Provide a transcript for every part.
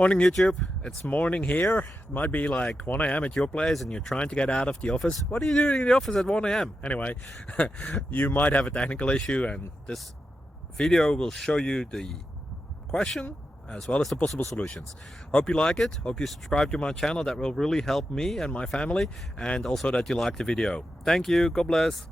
Morning YouTube, it's morning here. It might be like 1 a.m. at your place and you're trying to get out of the office. What are you doing in the office at 1 a.m.? Anyway, you might have a technical issue and this video will show you the question as well as the possible solutions. Hope you like it, hope you subscribe to my channel. That will really help me and my family, and also that you like the video. Thank you, God bless.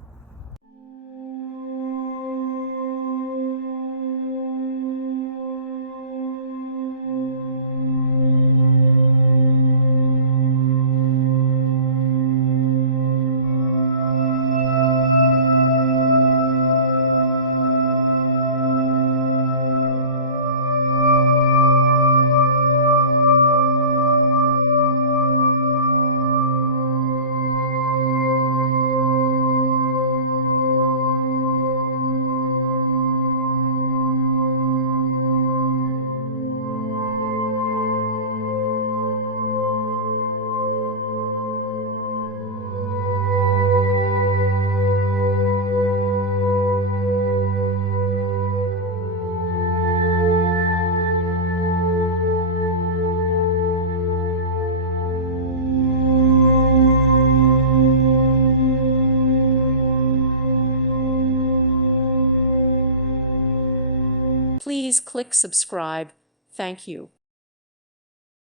Please click subscribe. Thank you.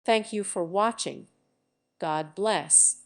Thank you for watching. God bless.